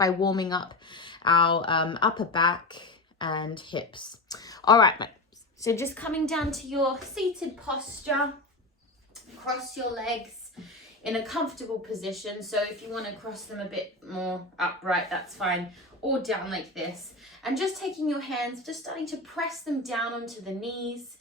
by warming up our upper back and hips. All right, mate. So just coming down to your seated posture, cross your legs in a comfortable position. So if you want to cross them a bit more upright, that's fine, or down like this. And just taking your hands, just starting to press them down onto the knees.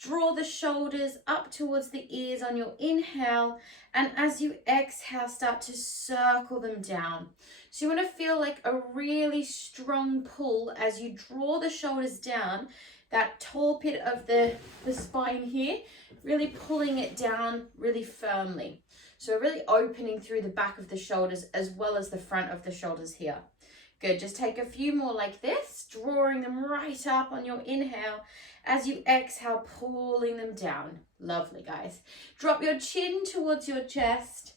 Draw the shoulders up towards the ears on your inhale, and as you exhale, start to circle them down. So you want to feel like a really strong pull as you draw the shoulders down, that tall pit of the spine here, really pulling it down really firmly. So really opening through the back of the shoulders as well as the front of the shoulders here. Good, just take a few more like this, drawing them right up on your inhale. As you exhale, pulling them down. Lovely, guys. Drop your chin towards your chest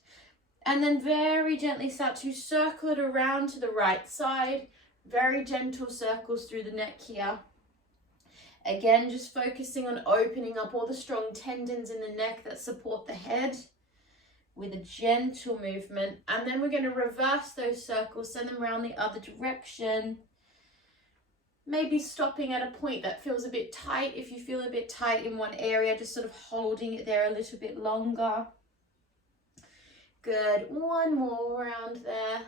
and then very gently start to circle it around to the right side. Very gentle circles through the neck here. Again, just focusing on opening up all the strong tendons in the neck that support the head with a gentle movement. And then we're going to reverse those circles, send them around the other direction. Maybe stopping at a point that feels a bit tight. If you feel a bit tight in one area, just sort of holding it there a little bit longer. Good. One more round there.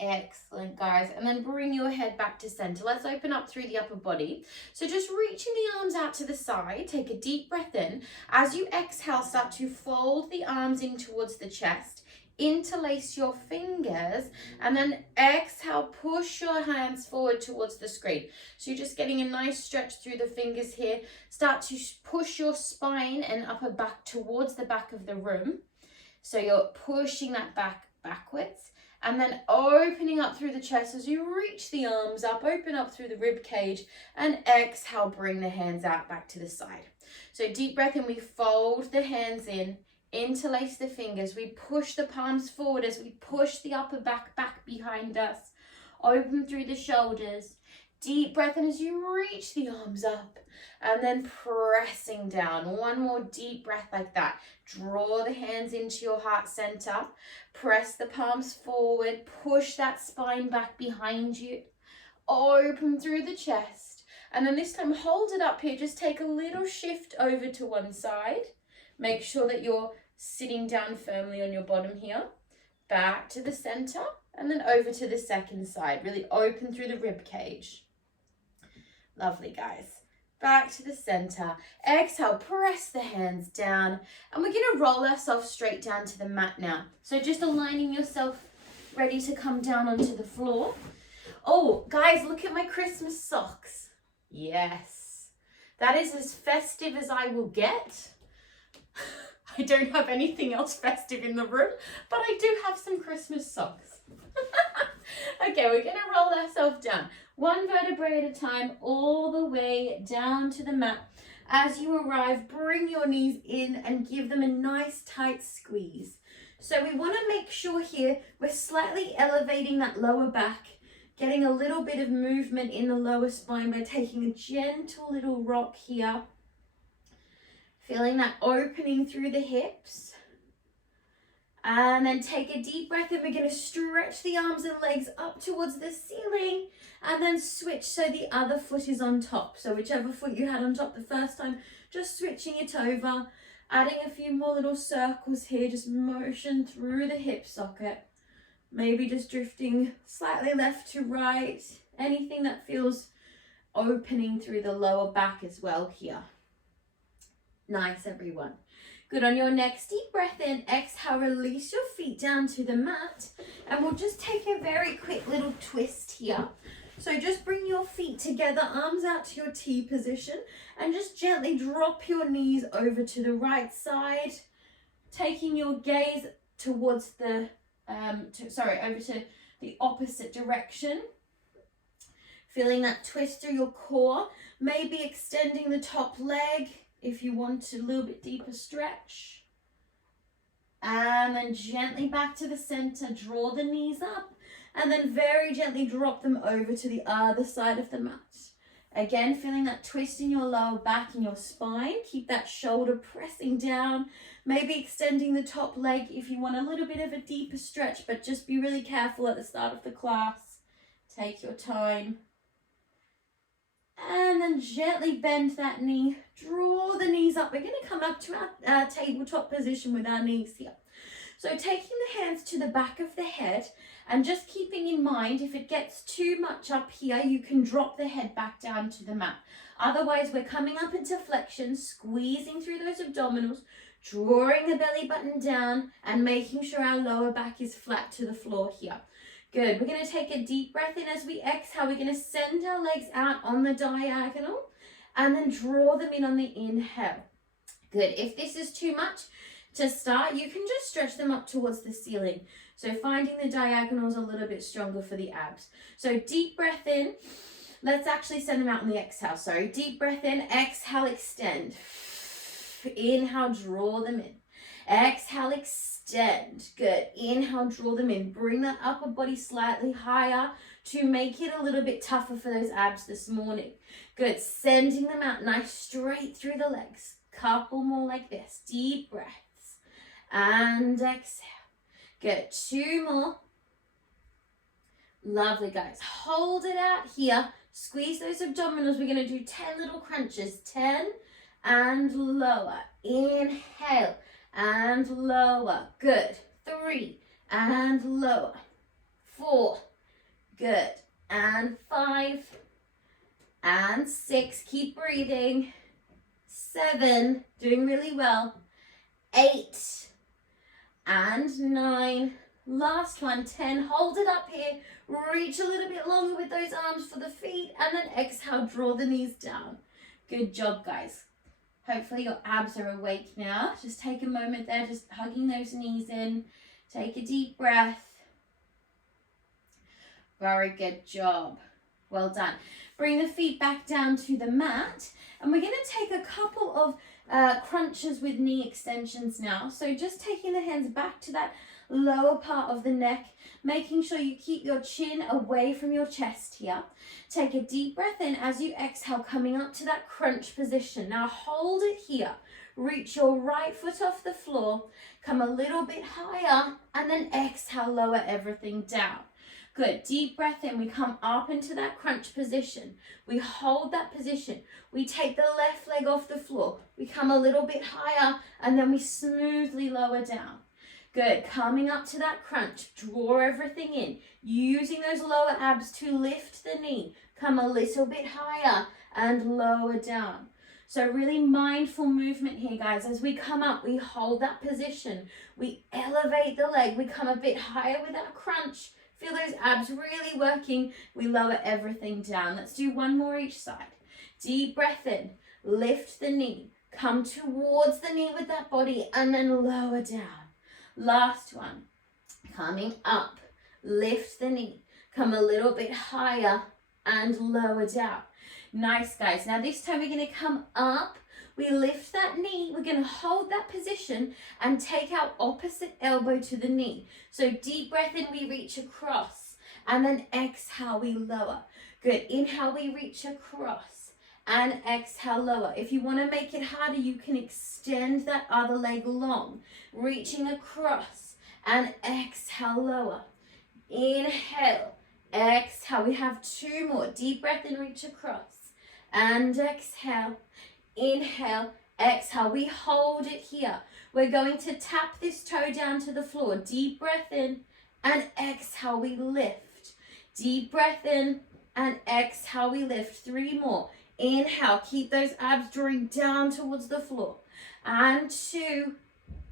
Excellent, guys. And then bring your head back to center. Let's open up through the upper body. So just reaching the arms out to the side. Take a deep breath in. As you exhale, start to fold the arms in towards the chest. Interlace your fingers, and then exhale, push your hands forward towards the screen. So you're just getting a nice stretch through the fingers here. Start to push your spine and upper back towards the back of the room. So you're pushing that back backwards, and then opening up through the chest as you reach the arms up, open up through the rib cage, and exhale, bring the hands out back to the side. So deep breath in, we fold the hands in, interlace the fingers, we push the palms forward as we push the upper back behind us, open through the shoulders, deep breath in as you reach the arms up, and then pressing down. One more deep breath like that. Draw the hands into your heart center, press the palms forward, push that spine back behind you, open through the chest, and then this time hold it up here. Just take a little shift over to one side. Make sure that you're sitting down firmly on your bottom here, back to the center, and then over to the second side. Really open through the rib cage. Lovely, guys. Back to the center. Exhale, press the hands down, and we're going to roll ourselves straight down to the mat now. So just aligning yourself, ready to come down onto the floor. Oh, guys, look at my Christmas socks. Yes, that is as festive as I will get. I don't have anything else festive in the room, but I do have some Christmas socks. Okay, we're going to roll ourselves down. One vertebrae at a time, all the way down to the mat. As you arrive, bring your knees in and give them a nice tight squeeze. So we want to make sure here we're slightly elevating that lower back, getting a little bit of movement in the lower spine by taking a gentle little rock here. Feeling that opening through the hips. And then take a deep breath in. We're going to stretch the arms and legs up towards the ceiling, and then switch so the other foot is on top. So whichever foot you had on top the first time, just switching it over, adding a few more little circles here, just motion through the hip socket. Maybe just drifting slightly left to right, anything that feels opening through the lower back as well here. Nice, everyone. Good. On your next deep breath in, exhale, release your feet down to the mat, and we'll just take a very quick little twist here. So just bring your feet together, arms out to your T position, and just gently drop your knees over to the right side, taking your gaze towards the, over to the opposite direction. Feeling that twist through your core, maybe extending the top leg, if you want a little bit deeper stretch. And then gently back to the center, draw the knees up, and then very gently drop them over to the other side of the mat. Again, feeling that twist in your lower back and your spine. Keep that shoulder pressing down. Maybe extending the top leg if you want a little bit of a deeper stretch, but just be really careful at the start of the class. Take your time. And then gently bend that knee. Draw the knees up. We're going to come up to our tabletop position with our knees here. So taking the hands to the back of the head and just keeping in mind, if it gets too much up here, you can drop the head back down to the mat. Otherwise, we're coming up into flexion, squeezing through those abdominals, drawing the belly button down and making sure our lower back is flat to the floor here. Good. We're going to take a deep breath in as we exhale. We're going to send our legs out on the diagonal and then draw them in on the inhale. Good. If this is too much to start, you can just stretch them up towards the ceiling. So finding the diagonals a little bit stronger for the abs. So deep breath in. Let's actually send them out on the exhale. Sorry. Deep breath in. Exhale, extend. Inhale, draw them in. Exhale, extend. Good. Inhale, draw them in. Bring that upper body slightly higher to make it a little bit tougher for those abs this morning. Good. Sending them out nice straight through the legs. Couple more like this. Deep breaths. And exhale. Good. 2 more. Lovely, guys. Hold it out here. Squeeze those abdominals. We're going to do 10 little crunches. 10 and lower. Inhale. And lower. Good. 3 and lower. 4. Good. And 5 and 6. Keep breathing. 7. Doing really well. 8 and 9. Last one. 10. Hold it up here. Reach a little bit longer with those arms for the feet and then exhale. Draw the knees down. Good job, guys. Hopefully your abs are awake now. Just take a moment there, just hugging those knees in. Take a deep breath. Very good job. Well done. Bring the feet back down to the mat. And we're going to take a couple of crunches with knee extensions now. So just taking the hands back to that lower part of the neck, making sure you keep your chin away from your chest here. Take a deep breath in as you exhale, coming up to that crunch position. Now hold it here. Reach your right foot off the floor, come a little bit higher, and then exhale, lower everything down. Good. Deep breath in. We come up into that crunch position. We hold that position. We take the left leg off the floor. We come a little bit higher, and then we smoothly lower down. Good. Coming up to that crunch. Draw everything in. Using those lower abs to lift the knee. Come a little bit higher and lower down. So really mindful movement here, guys. As we come up, we hold that position. We elevate the leg. We come a bit higher with that crunch. Feel those abs really working. We lower everything down. Let's do 1 more each side. Deep breath in. Lift the knee. Come towards the knee with that body and then lower down. Last one. Coming up. Lift the knee. Come a little bit higher and lower down. Nice, guys. Now this time we're going to come up. We lift that knee. We're going to hold that position and take our opposite elbow to the knee. So deep breath in, we reach across. And then exhale, we lower. Good. Inhale, we reach across. And exhale, lower. If you want to make it harder, you can extend that other leg long. Reaching across. And exhale, lower. Inhale. Exhale. We have 2 more. Deep breath in, reach across. And exhale. Inhale, exhale. We hold it here. We're going to tap this toe down to the floor. Deep breath in and exhale, we lift. Deep breath in and exhale, we lift. 3 more. Inhale, keep those abs drawing down towards the floor. And 2.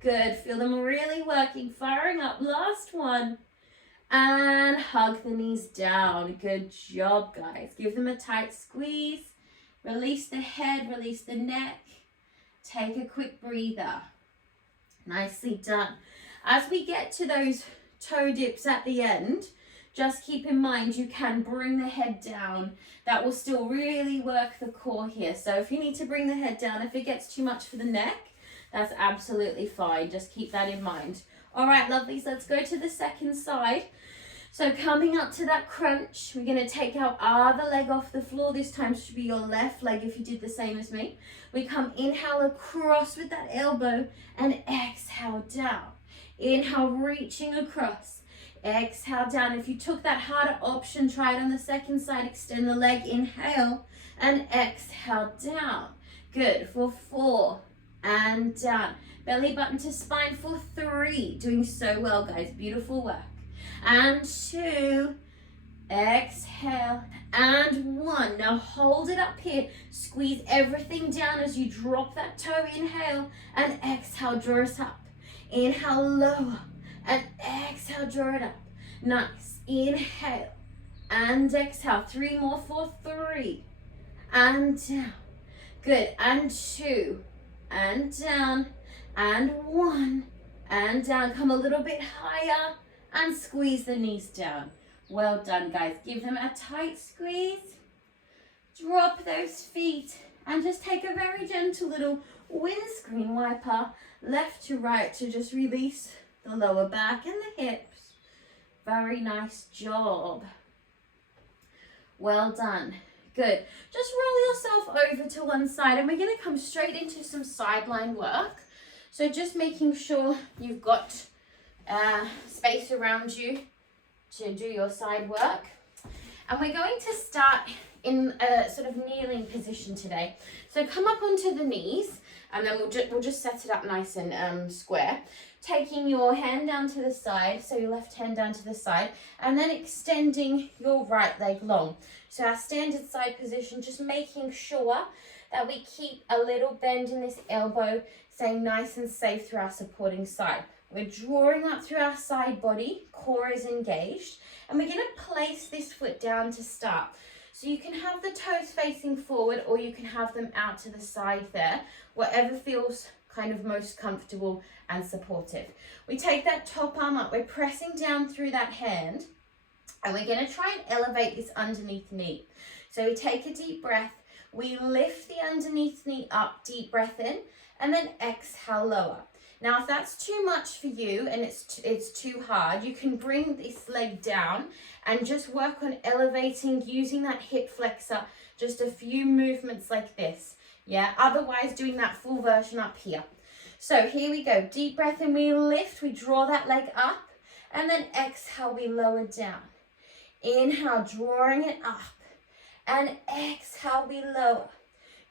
Good. Feel them really working. Firing up. Last one. And hug the knees down. Good job, guys. Give them a tight squeeze. Release the head, release the neck. Take a quick breather. Nicely done. As we get to those toe dips at the end, just keep in mind you can bring the head down. That will still really work the core here. So if you need to bring the head down, if it gets too much for the neck, that's absolutely fine. Just keep that in mind. All right, lovelies, let's go to the second side. So coming up to that crunch, we're going to take our other leg off the floor. This time should be your left leg if you did the same as me. We come inhale across with that elbow and exhale down. Inhale, reaching across. Exhale down. If you took that harder option, try it on the second side. Extend the leg, inhale and exhale down. Good, for 4 and down. Belly button to spine for 3. Doing so well, guys. Beautiful work. And 2, exhale, and 1. Now hold it up here. Squeeze everything down as you drop that toe. Inhale and exhale, draw it up. Inhale, lower, and exhale, draw it up. Nice. Inhale and exhale. 3 more for 3 and down. Good. And 2 and down, and 1 and down. Come a little bit higher and squeeze the knees down. Well done, guys. Give them a tight squeeze. Drop those feet and just take a very gentle little windscreen wiper left to right to just release the lower back and the hips. Very nice job. Well done. Good. Just roll yourself over to one side and we're going to come straight into some sideline work. So just making sure you've got space around you to do your side work. And we're going to start in a sort of kneeling position today. So come up onto the knees and then we'll just set it up nice and square. Taking your hand down to the side, so your left hand down to the side, and then extending your right leg long. So our standard side position, just making sure that we keep a little bend in this elbow, staying nice and safe through our supporting side. We're drawing up through our side body, core is engaged, and we're going to place this foot down to start. So you can have the toes facing forward or you can have them out to the side there, whatever feels kind of most comfortable and supportive. We take that top arm up, we're pressing down through that hand, and we're going to try and elevate this underneath knee. So we take a deep breath, we lift the underneath knee up, deep breath in, and then exhale, lower. Now, if that's too much for you and it's too hard, you can bring this leg down and just work on elevating using that hip flexor, just a few movements like this. Yeah, otherwise doing that full version up here. So here we go, deep breath in, we lift, we draw that leg up, and then exhale, we lower down. Inhale, drawing it up, and exhale, we lower.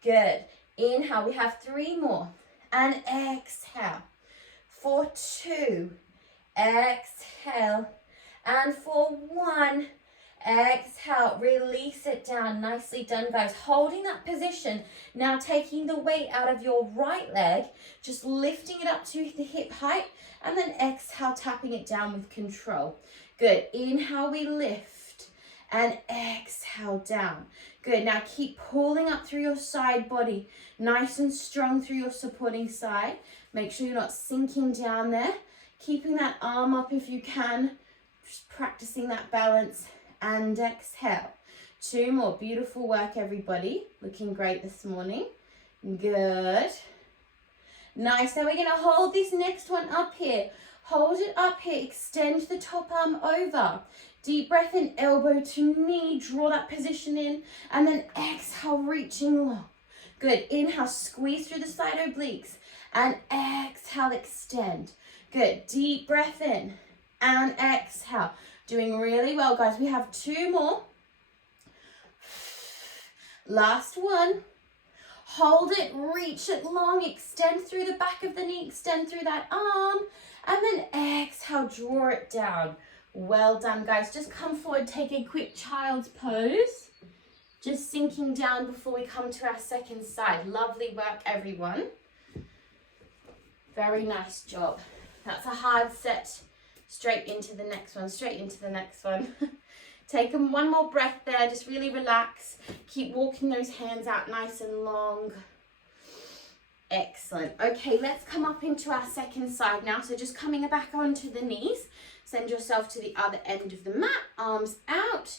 Good. Inhale, we have 3 more, and exhale. For 2, exhale, and for 1, exhale, release it down. Nicely done, guys. Holding that position, now taking the weight out of your right leg, just lifting it up to the hip height, and then exhale, tapping it down with control. Good. Inhale, we lift, and exhale down. Good. Now keep pulling up through your side body, nice and strong through your supporting side. Make sure you're not sinking down there. Keeping that arm up if you can. Just practicing that balance. And exhale. 2 more. Beautiful work, everybody. Looking great this morning. Good. Nice. Now we're going to hold this next one up here. Hold it up here. Extend the top arm over. Deep breath in, elbow to knee. Draw that position in. And then exhale, reaching long. Good. Inhale, squeeze through the side obliques. And exhale, extend. Good. Deep breath in and exhale. Doing really well, guys. We have 2 more. Last one. Hold it, reach it long, extend through the back of the knee, extend through that arm, and then exhale, draw it down. Well done, guys. Just come forward, take a quick child's pose. Just sinking down before we come to our second side. Lovely work, everyone. Very nice job. That's a hard set. Straight into the next one, straight into the next one. Take one more breath there, just really relax. Keep walking those hands out nice and long. Excellent. Okay, let's come up into our second side now. So just coming back onto the knees. Send yourself to the other end of the mat, arms out.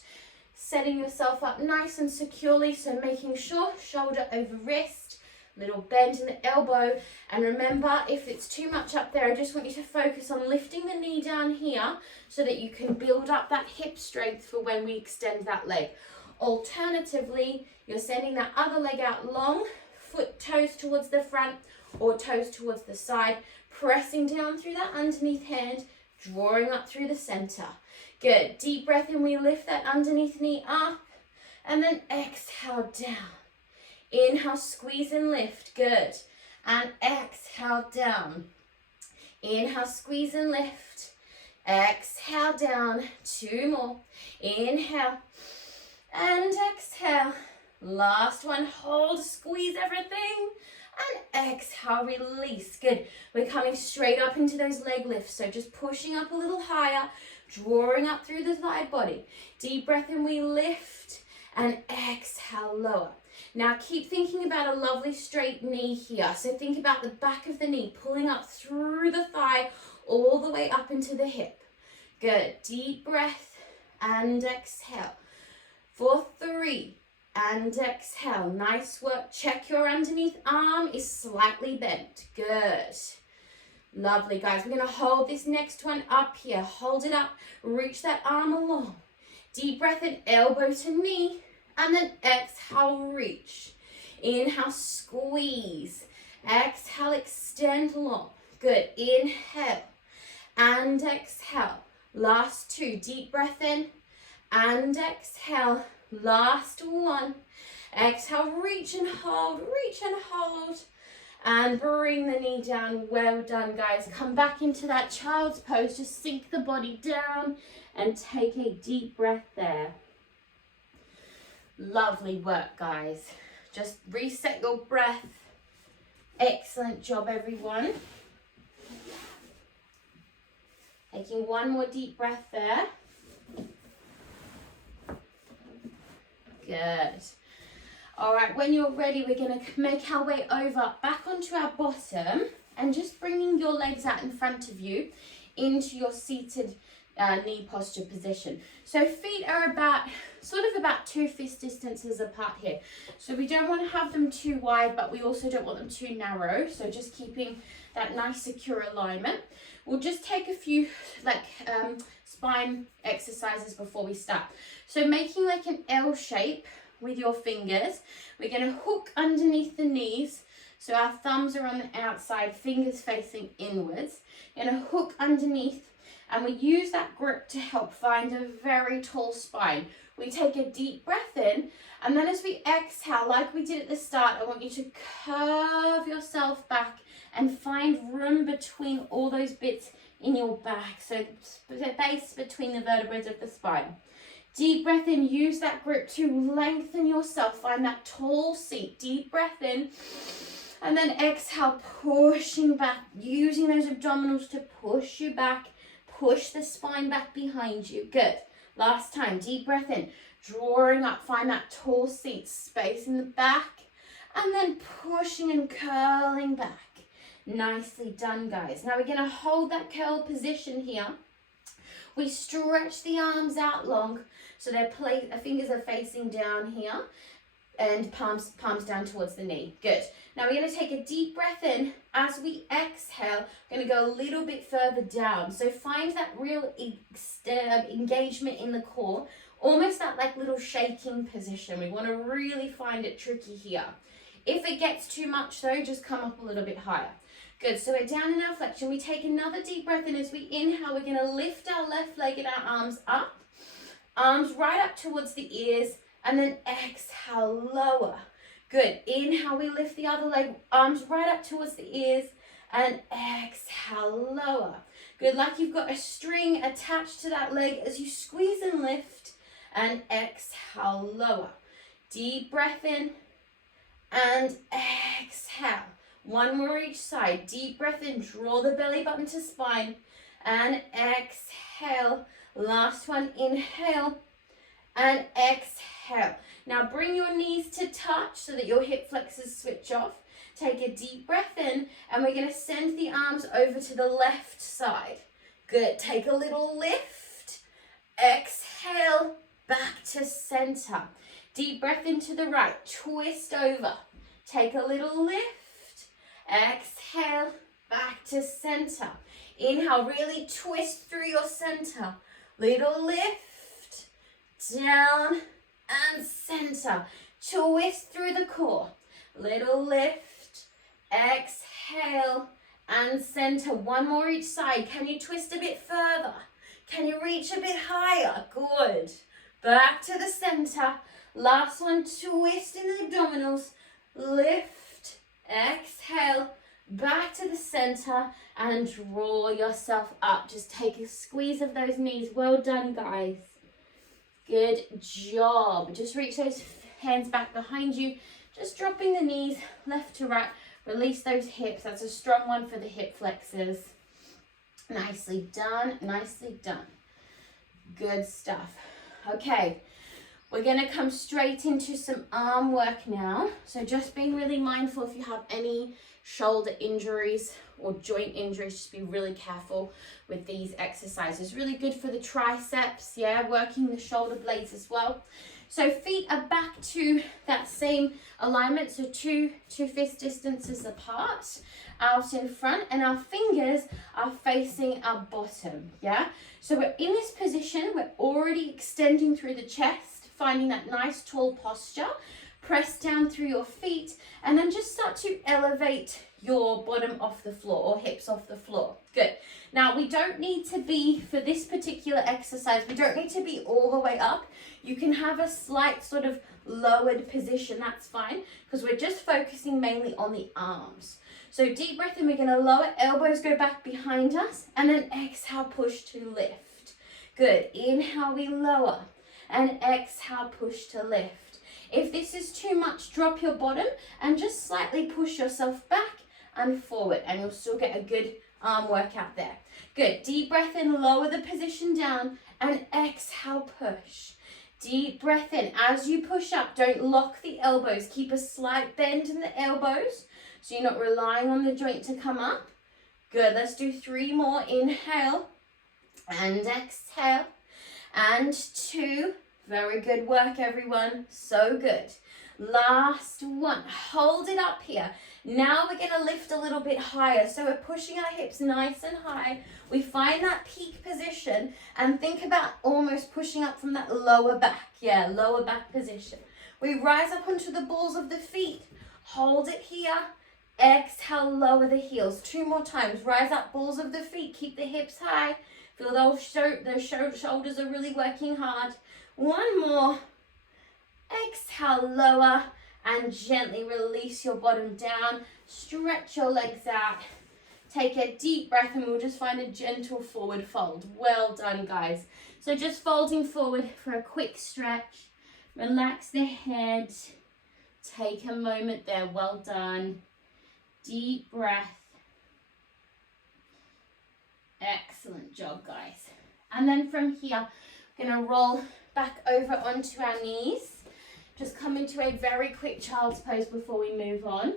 Setting yourself up nice and securely, so making sure shoulder over wrist, little bend in the elbow. And remember, if it's too much up there, I just want you to focus on lifting the knee down here so that you can build up that hip strength for when we extend that leg. Alternatively, you're sending that other leg out long, foot toes towards the front or toes towards the side, pressing down through that underneath hand, drawing up through the center. Good. Deep breath in, we lift that underneath knee up, and then exhale down. Inhale, squeeze and lift. Good. And exhale down. Inhale, squeeze and lift. Exhale down. 2 more. Inhale and exhale. Last one. Hold, squeeze everything. And exhale, release. Good. We're coming straight up into those leg lifts. So just pushing up a little higher, drawing up through the side body. Deep breath in, we lift. And exhale, lower. Now keep thinking about a lovely straight knee here. So think about the back of the knee pulling up through the thigh all the way up into the hip. Good. Deep breath and exhale. For 3 and exhale. Nice work. Check your underneath arm is slightly bent. Good. Lovely, guys. We're going to hold this next one up here. Hold it up. Reach that arm along. Deep breath in, elbow to knee. And then exhale, reach. Inhale, squeeze. Exhale, extend long. Good. Inhale and exhale. Last 2. Deep breath in and exhale. Last 1. Exhale, reach and hold, reach and hold. And bring the knee down. Well done, guys. Come back into that child's pose. Just sink the body down and take a deep breath there. Lovely work, guys. Just reset your breath. Excellent job, everyone. Taking one more deep breath there. Good. All right, when you're ready, we're going to make our way over back onto our bottom and just bringing your legs out in front of you into your seated knee posture position. So feet are about 2 fist distances apart here. So we don't want to have them too wide, but we also don't want them too narrow. So just keeping that nice secure alignment. We'll just take a few spine exercises before we start. So making like an L shape with your fingers. We're going to hook underneath the knees. So our thumbs are on the outside, fingers facing inwards. We're going to hook underneath. And we use that grip to help find a very tall spine. We take a deep breath in, and then as we exhale, like we did at the start, I want you to curve yourself back and find room between all those bits in your back. So the base between the vertebrae of the spine. Deep breath in, use that grip to lengthen yourself. Find that tall seat. Deep breath in, and then exhale, pushing back, using those abdominals to push you back. Push the spine back behind you. Good. Last time. Deep breath in. Drawing up. Find that tall seat. Space in the back. And then pushing and curling back. Nicely done, guys. Now we're going to hold that curled position here. We stretch the arms out long. So their fingers are facing down here. And palms down towards the knee. Good. Now we're going to take a deep breath in. As we exhale, we're going to go a little bit further down. So find that real engagement in the core. Almost that like little shaking position. We want to really find it tricky here. If it gets too much though, just come up a little bit higher. Good. So we're down in our flexion. We take another deep breath in. As we inhale, we're going to lift our left leg and our arms up. Arms right up towards the ears. And then exhale, lower. Good. Inhale, we lift the other leg, arms right up towards the ears, and exhale, lower. Good. Like you've got a string attached to that leg as you squeeze and lift, and exhale, lower. Deep breath in, and exhale. One more each side. Deep breath in, draw the belly button to spine, and exhale. Last one, inhale, and exhale. Now bring your knees to touch so that your hip flexors switch off. Take a deep breath in, and we're going to send the arms over to the left side. Good. Take a little lift. Exhale, back to center. Deep breath into the right. Twist over. Take a little lift. Exhale, back to center. Inhale, really twist through your center. Little lift, down and center. Twist through the core. Little lift, exhale and center. One more each side. Can you twist a bit further? Can you reach a bit higher? Good. Back to the center. Last one, twist in the abdominals. Lift, exhale, back to the center and draw yourself up. Just take a squeeze of those knees. Well done, guys. Good job. Just reach those hands back behind you. Just dropping the knees left to right. Release those hips. That's a strong one for the hip flexors. Nicely done. Nicely done. Good stuff. Okay. We're going to come straight into some arm work now. So just being really mindful if you have any shoulder injuries or joint injuries, just be really careful with these exercises. Really good for the triceps, yeah, working the shoulder blades as well. So feet are back to that same alignment, so two fist distances apart, out in front, and our fingers are facing our bottom, yeah? So we're in this position, we're already extending through the chest, finding that nice tall posture. Press down through your feet and then just start to elevate your bottom off the floor or hips off the floor. Good. Now we don't need to be, for this particular exercise, we don't need to be all the way up. You can have a slight sort of lowered position, that's fine, because we're just focusing mainly on the arms. So deep breath in, we're going to lower, elbows go back behind us, and then exhale, push to lift. Good. Inhale, we lower, and exhale, push to lift. If this is too much, drop your bottom and just slightly push yourself back and forward, and you'll still get a good arm workout there. Good. Deep breath in, lower the position down, and exhale, push. Deep breath in. As you push up, don't lock the elbows. Keep a slight bend in the elbows so you're not relying on the joint to come up. Good. Let's do 3 more. Inhale and exhale, and 2. Very good work, everyone. So good. Last one. Hold it up here. Now we're going to lift a little bit higher. So we're pushing our hips nice and high. We find that peak position and think about almost pushing up from that lower back. Yeah, lower back position. We rise up onto the balls of the feet. Hold it here. Exhale, lower the heels. 2 more times. Rise up, balls of the feet. Keep the hips high. Feel those shoulders are really working hard. 1 more. Exhale, lower, and gently release your bottom down. Stretch your legs out. Take a deep breath and we'll just find a gentle forward fold. Well done, guys. So just folding forward for a quick stretch. Relax the head. Take a moment there. Well done. Deep breath. Excellent job, guys. And then from here, we're going to roll back over onto our knees. Just come into a very quick child's pose before we move on.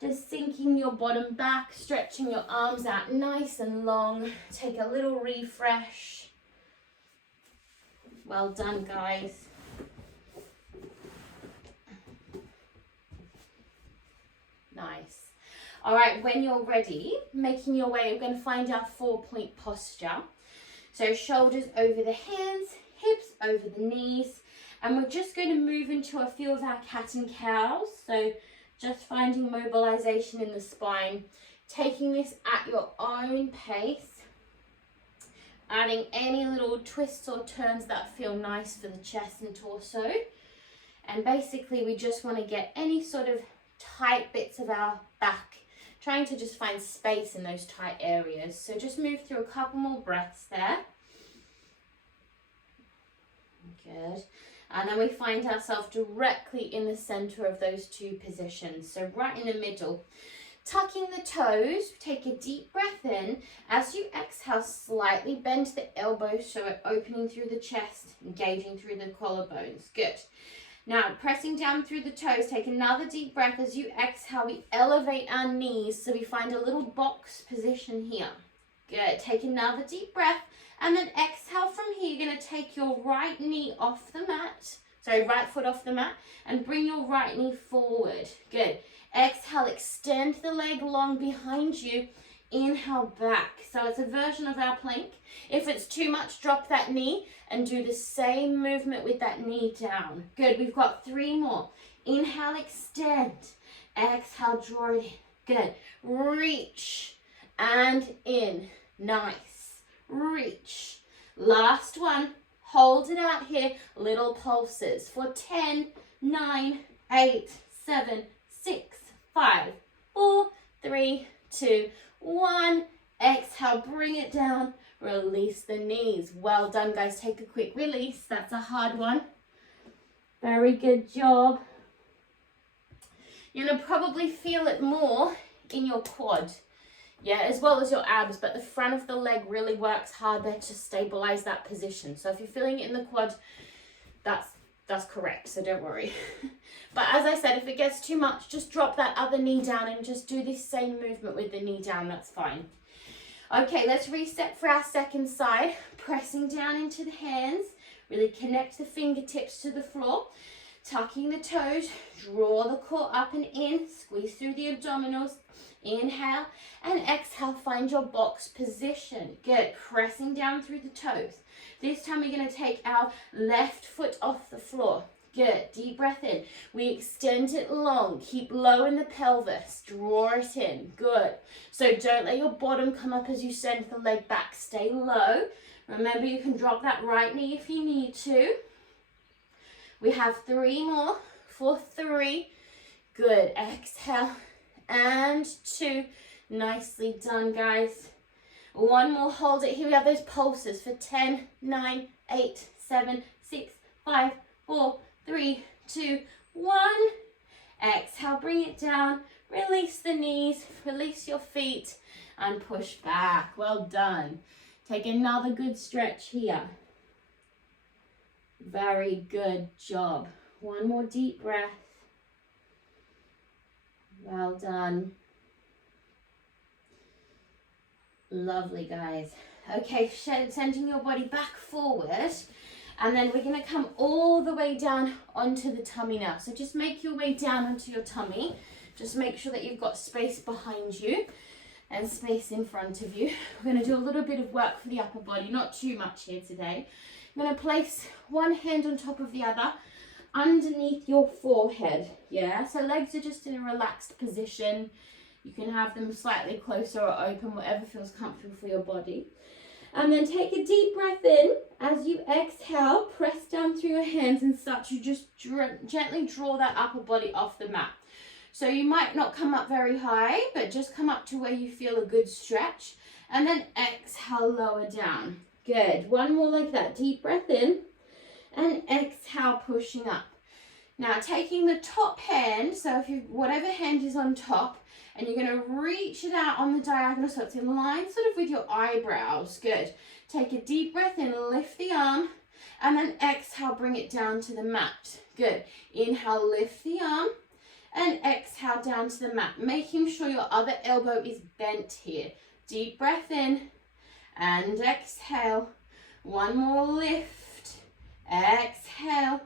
Just sinking your bottom back, stretching your arms out nice and long. Take a little refresh. Well done, guys. Nice. All right, when you're ready, making your way, we're going to find our 4-point posture. So shoulders over the hands, hips over the knees, and we're just going to move into a few of our cat and cows. So just finding mobilization in the spine, taking this at your own pace, adding any little twists or turns that feel nice for the chest and torso. And basically we just want to get any sort of tight bits of our back, trying to just find space in those tight areas. So just move through a couple more breaths there. Good. And then we find ourselves directly in the center of those 2 positions. So right in the middle. Tucking the toes, take a deep breath in. As you exhale, slightly bend the elbows so we're opening through the chest, engaging through the collarbones. Good. Now, pressing down through the toes, take another deep breath. As you exhale, we elevate our knees so we find a little box position here. Good. Take another deep breath, and then exhale from here. You're going to take your right knee off the mat. Sorry, right foot off the mat, and bring your right knee forward. Good. Exhale, extend the leg long behind you. Inhale back. So it's a version of our plank. If it's too much, drop that knee and do the same movement with that knee down. Good. We've got 3 more. Inhale, extend. Exhale, draw it in. Good. Reach and in. Nice. Reach. Last one. Hold it out here. Little pulses for 10, 9, 8, 7, 6, 5, 4, 3, 2, 1. Exhale, bring it down. Release the knees. Well done, guys. Take a quick release. That's a hard one. Very good job. You're going to probably feel it more in your quad. Yeah, as well as your abs, but the front of the leg really works hard there to stabilize that position. So if you're feeling it in the quad, that's correct, so don't worry. But as I said, if it gets too much, just drop that other knee down and just do this same movement with the knee down, that's fine. Okay, let's reset for our second side. Pressing down into the hands, really connect the fingertips to the floor. Tucking the toes, draw the core up and in, squeeze through the abdominals. Inhale and exhale, find your box position. Good, pressing down through the toes. This time we're going to take our left foot off the floor. Good, deep breath in. We extend it long, keep low in the pelvis, draw it in. Good. So don't let your bottom come up as you send the leg back, stay low. Remember, you can drop that right knee if you need to. We have 3 more for 3. Good, exhale. And 2. Nicely done, guys. 1 more, hold it. Here we have those pulses for 10, 9, 8, 7, 6, 5, 4, 3, 2, 1. Exhale, bring it down. Release the knees, release your feet, and push back. Well done. Take another good stretch here. Very good job. 1 more deep breath. Well done. Lovely, guys. Okay, sending your body back forward, and then we're going to come all the way down onto the tummy now. So just make your way down onto your tummy. Just make sure that you've got space behind you and space in front of you. We're going to do a little bit of work for the upper body, not too much here today. I'm going to place one hand on top of the other underneath your forehead. Yeah, so legs are just in a relaxed position. You can have them slightly closer or open, whatever feels comfortable for your body. And then take a deep breath in. As you exhale, press down through your hands and start to just gently draw that upper body off the mat. So you might not come up very high, but just come up to where you feel a good stretch. And then exhale, lower down. Good. 1 more like that. Deep breath in. And exhale, pushing up. Now taking the top hand, so if you whatever hand is on top, and you're going to reach it out on the diagonal so it's in line sort of with your eyebrows. Good. Take a deep breath in, lift the arm, and then exhale, bring it down to the mat. Good. Inhale, lift the arm, and exhale down to the mat, making sure your other elbow is bent here. Deep breath in, and exhale. 1 more lift, exhale.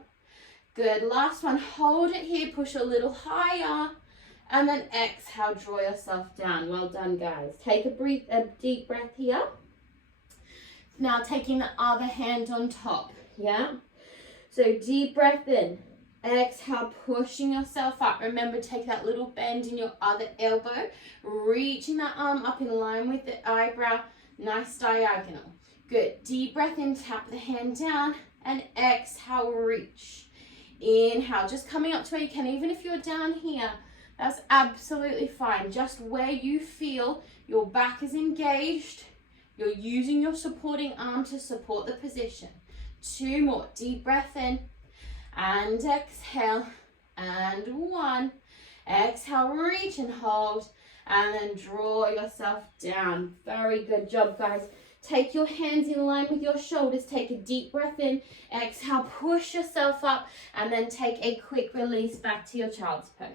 Good. Last one, hold it here, push a little higher. And then exhale, draw yourself down. Well done, guys. Take a deep breath here. Now taking the other hand on top, yeah? So deep breath in. Exhale, pushing yourself up. Remember, take that little bend in your other elbow. Reaching that arm up in line with the eyebrow. Nice diagonal. Good. Deep breath in, tap the hand down. And exhale, reach. Inhale, just coming up to where you can. Even if you're down here, that's absolutely fine. Just where you feel your back is engaged, you're using your supporting arm to support the position. 2 more. Deep breath in and exhale. And 1. Exhale, reach and hold. And then draw yourself down. Very good job, guys. Take your hands in line with your shoulders. Take a deep breath in. Exhale, push yourself up. And then take a quick release back to your child's pose.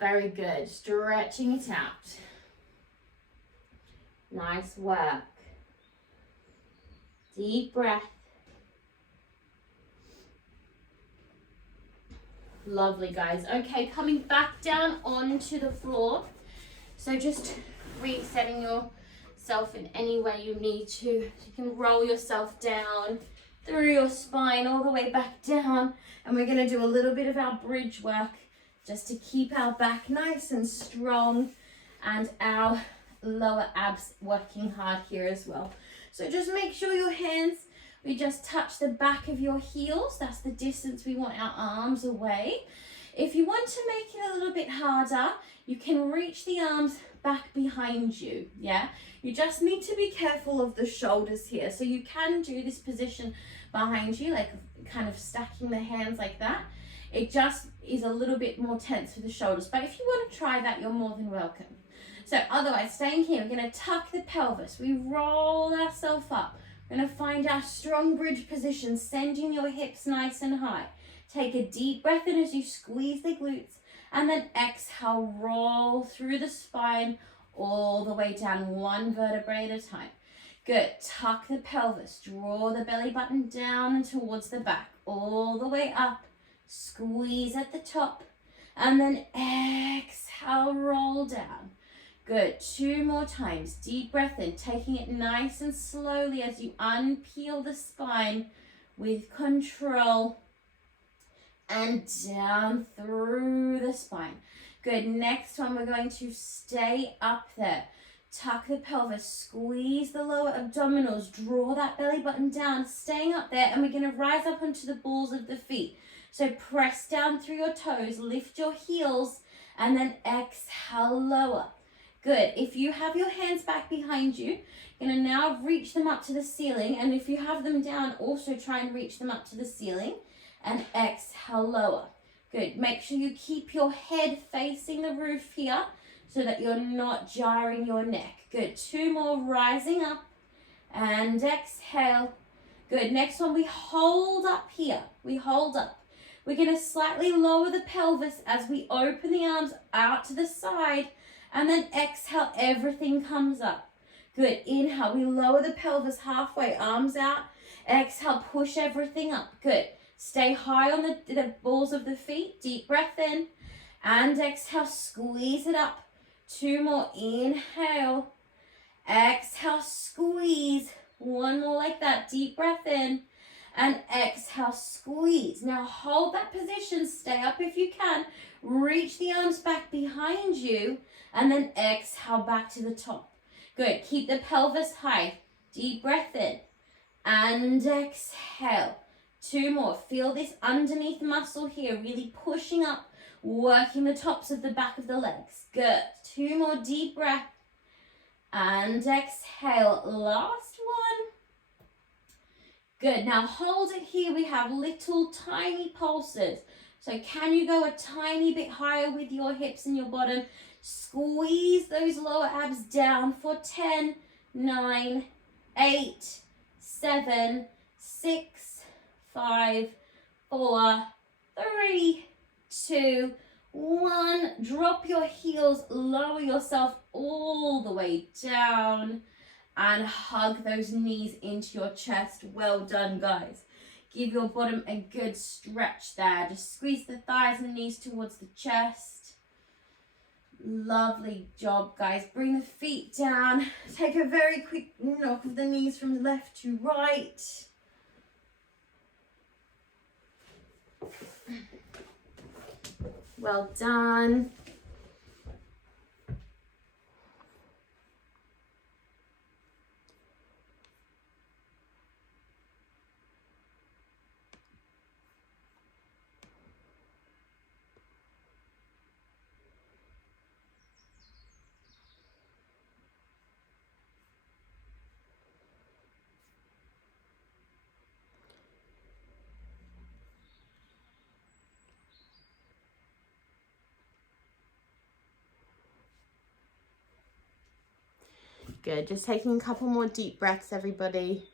Very good. Stretching it out. Nice work. Deep breath. Lovely, guys. Okay, coming back down onto the floor. So just resetting yourself in any way you need to. You can roll yourself down through your spine all the way back down. And we're going to do a little bit of our bridge work just to keep our back nice and strong and our lower abs working hard here as well. So just make sure your hands, we just touch the back of your heels. That's the distance we want our arms away. If you want to make it a little bit harder, you can reach the arms back behind you, yeah? You just need to be careful of the shoulders here. So you can do this position behind you, like kind of stacking the hands like that. It just is a little bit more tense for the shoulders. But if you want to try that, you're more than welcome. So otherwise, staying here, we're going to tuck the pelvis. We roll ourselves up. We're going to find our strong bridge position, sending your hips nice and high. Take a deep breath in as you squeeze the glutes, and then exhale, roll through the spine all the way down, one vertebrae at a time. Good. Tuck the pelvis, draw the belly button down and towards the back, all the way up. Squeeze at the top, and then exhale, roll down. Good. 2 more times. Deep breath in, taking it nice and slowly as you unpeel the spine with control and down through the spine. Good. Next one, we're going to stay up there. Tuck the pelvis, squeeze the lower abdominals, draw that belly button down, staying up there, and we're going to rise up onto the balls of the feet. So press down through your toes, lift your heels, and then exhale, lower. Good. If you have your hands back behind you, you're going to now reach them up to the ceiling. And if you have them down, also try and reach them up to the ceiling. And exhale, lower. Good. Make sure you keep your head facing the roof here so that you're not jarring your neck. Good. 2 more, rising up. And exhale. Good. Next one, we hold up here. We hold up. We're going to slightly lower the pelvis as we open the arms out to the side. And then exhale, everything comes up. Good. Inhale, we lower the pelvis halfway, arms out. Exhale, push everything up. Good. Stay high on the balls of the feet. Deep breath in. And exhale, squeeze it up. 2 more. Inhale. Exhale, squeeze. 1 more like that. Deep breath in. And exhale, squeeze. Now hold that position. Stay up if you can. Reach the arms back behind you. And then exhale back to the top. Good. Keep the pelvis high. Deep breath in. And exhale. 2 more. Feel this underneath muscle here. Really pushing up. Working the tops of the back of the legs. Good. 2 more deep breath. And exhale. Last one. Good. Now hold it here. We have little tiny pulses. So can you go a tiny bit higher with your hips and your bottom? Squeeze those lower abs down for 10, 9, 8, 7, 6, 5, 4, 3, 2, 1. Drop your heels, lower yourself all the way down and hug those knees into your chest. Well done, guys. Give your bottom a good stretch there. Just squeeze the thighs and knees towards the chest. Lovely job, guys. Bring the feet down. Take a very quick knock of the knees from left to right. Well done. Good. Just taking a couple more deep breaths, everybody.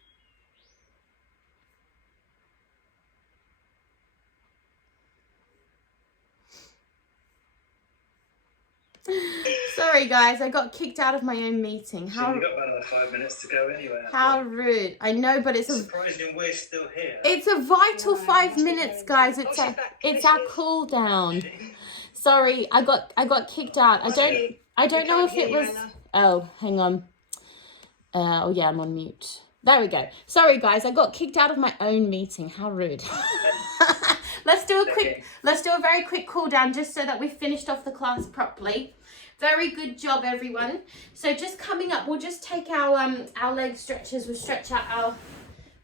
Sorry guys, I got kicked out of my own meeting. You've got about another 5 minutes to go anyway. How rude. I know, but it's surprising we're still here. It's a vital 5 minutes, guys. It's our cool down. Sorry, I got kicked out. I don't know if it was. Oh, hang on. Oh yeah, I'm on mute. There we go. Sorry guys, I got kicked out of my own meeting. How rude. Let's do a very quick cool down just so that we've finished off the class properly. Very good job, everyone. So just coming up, we'll just take our leg stretches. We'll stretch out our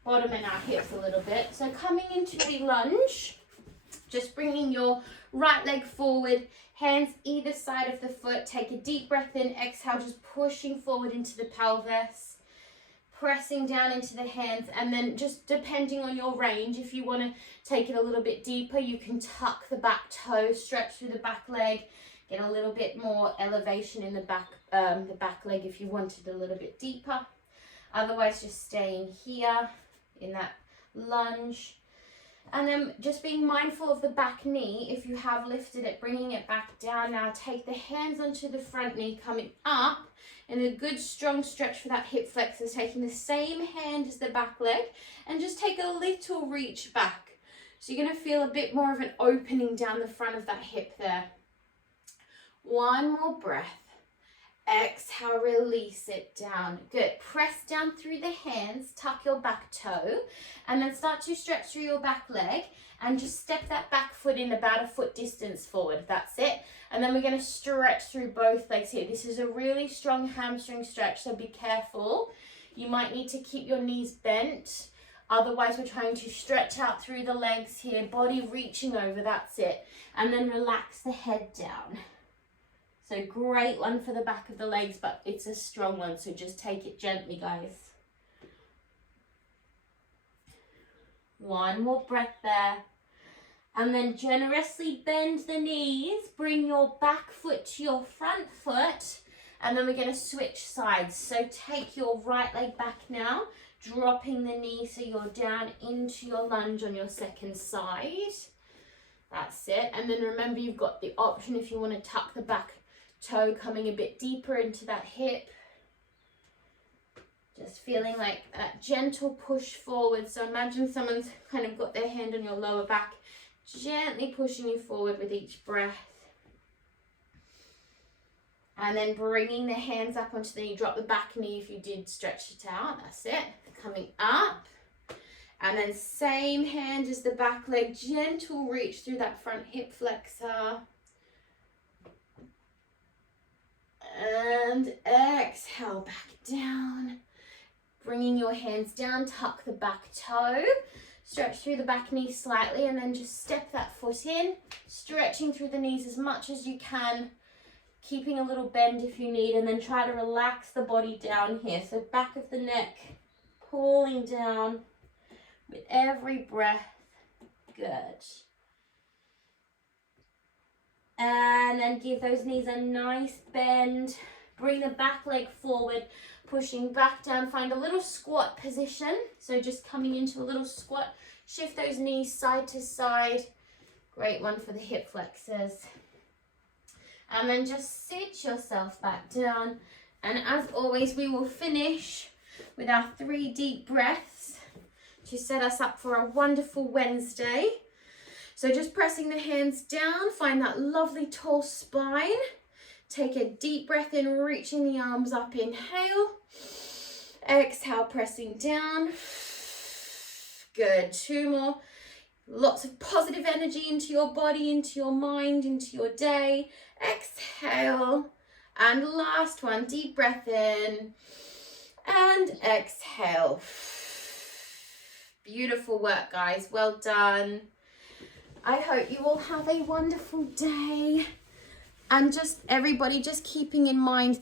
bottom and our hips a little bit. So coming into the lunge, just bringing your right leg forward, hands either side of the foot. Take a deep breath in, exhale, just pushing forward into the pelvis. Pressing down into the hands, and then just depending on your range, if you want to take it a little bit deeper, you can tuck the back toe, stretch through the back leg, get a little bit more elevation in the back leg if you wanted a little bit deeper. Otherwise, just staying here in that lunge. And then just being mindful of the back knee. If you have lifted it, bringing it back down. Now take the hands onto the front knee, coming up in a good strong stretch for that hip flexor. Taking the same hand as the back leg and just take a little reach back. So you're going to feel a bit more of an opening down the front of that hip there. One more breath. Exhale, release it down. Good. Press down through the hands, tuck your back toe, and then start to stretch through your back leg and just step that back foot in about a foot distance forward. That's it. And then we're going to stretch through both legs here. This is a really strong hamstring stretch, so be careful. You might need to keep your knees bent. Otherwise, we're trying to stretch out through the legs here, body reaching over. That's it. And then relax the head down. So great one for the back of the legs, but it's a strong one, so just take it gently, guys. One more breath there. And then generously bend the knees, bring your back foot to your front foot, and then we're going to switch sides. So take your right leg back now, dropping the knee so you're down into your lunge on your second side. That's it. And then remember, you've got the option if you want to tuck the back toe coming a bit deeper into that hip. Just feeling like that gentle push forward. So imagine someone's kind of got their hand on your lower back, gently pushing you forward with each breath. And then bringing the hands up onto the knee. Drop the back knee if you did stretch it out. That's it. Coming up. And then same hand as the back leg. Gentle reach through that front hip flexor. And exhale back down. Bringing your hands down, tuck the back toe. Stretch through the back knee slightly and then just step that foot in. Stretching through the knees as much as you can. Keeping a little bend if you need, and then try to relax the body down here. So back of the neck, pulling down with every breath. Good. And then give those knees a nice bend. Bring the back leg forward, pushing back down. Find a little squat position. So just coming into a little squat. Shift those knees side to side. Great one for the hip flexors. And then just sit yourself back down. And as always, we will finish with our 3 deep breaths to set us up for a wonderful Wednesday. So just pressing the hands down, find that lovely tall spine. Take a deep breath in, reaching the arms up. Inhale. Exhale, pressing down. Good. 2 more. Lots of positive energy into your body, into your mind, into your day. Exhale. And last one, deep breath in. And exhale. Beautiful work, guys. Well done. I hope you all have a wonderful day. And just everybody just keeping in mind